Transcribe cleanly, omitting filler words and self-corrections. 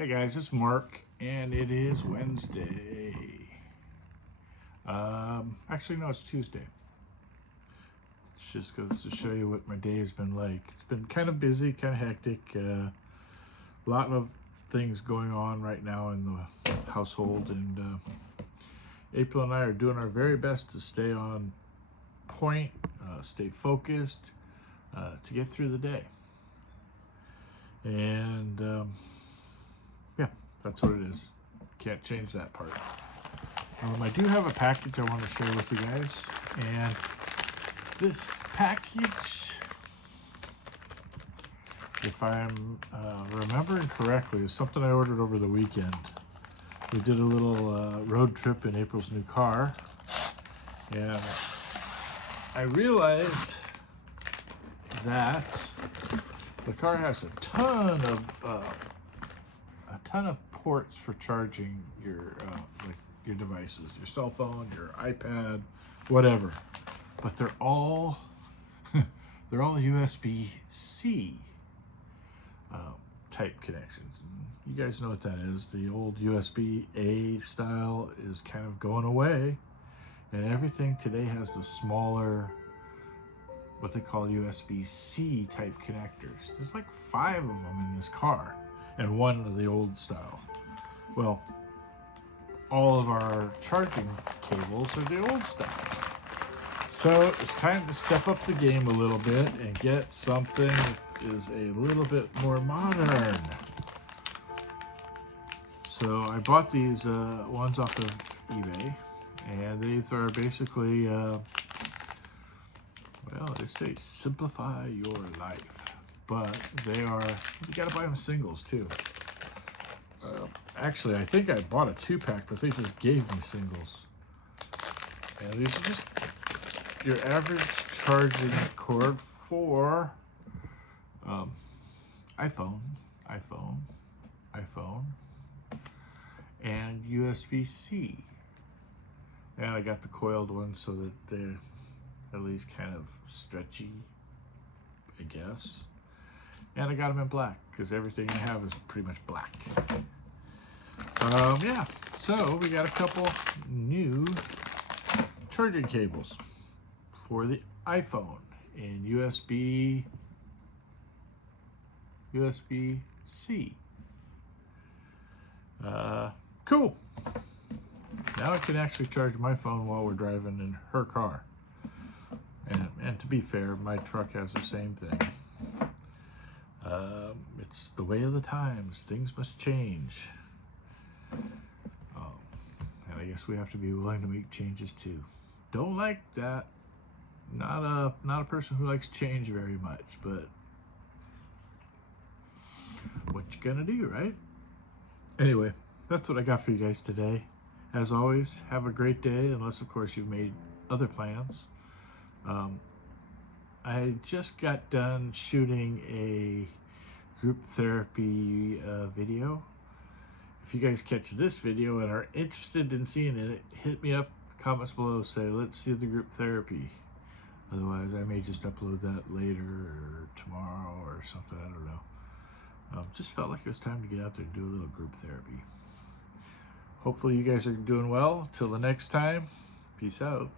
Hey guys, it's Mark, and it is Wednesday. Actually, no, it's Tuesday. It just goes to show you what my day has been like. It's been kind of busy, kind of hectic. A lot of things going on right now in the household, and April and I are doing our very best to stay on point, stay focused, to get through the day. And yeah, that's what it is. Can't change that part. I do have a package I want to share with you guys, and this package, if I'm remembering correctly, is something I ordered over the weekend. We did a little road trip in April's new car, and I realized that the car has a ton of ports for charging your devices, your cell phone, your iPad, whatever. But they're all USB-C type connections. And you guys know what that is. The old USB-A style is kind of going away, and everything today has the smaller, what they call USB-C type connectors. There's like 5 of them in this car, and 1 of the old style. Well, all of our charging cables are the old style. So it's time to step up the game a little bit and get something that is a little bit more modern. So I bought these ones off of eBay, and these are basically, well, they say simplify your life, but they are, you gotta buy them singles too. Actually, I think I bought a 2-pack, but they just gave me singles. And these are just your average charging cord for iPhone, and USB-C. And I got the coiled ones so that they're at least kind of stretchy, I guess. And I got them in black, because everything I have is pretty much black. Yeah, so we got a couple new charging cables for the iPhone in USB-C. Cool. Now I can actually charge my phone while we're driving in her car. And to be fair, my truck has the same thing. It's the way of the times. Things must change. And I guess we have to be willing to make changes too. Don't like that. Not a person who likes change very much, but what you gonna do, right? Anyway, that's what I got for you guys today. As always, have a great day, unless of course you've made other plans. I just got done shooting a group therapy video. If you guys catch this video and are interested in seeing it, hit me up, comments below, say let's see the group therapy. Otherwise I may just upload that later or tomorrow or something, I don't know. Just felt like it was time to get out there and do a little group therapy. Hopefully you guys are doing well. Till the next time, peace out.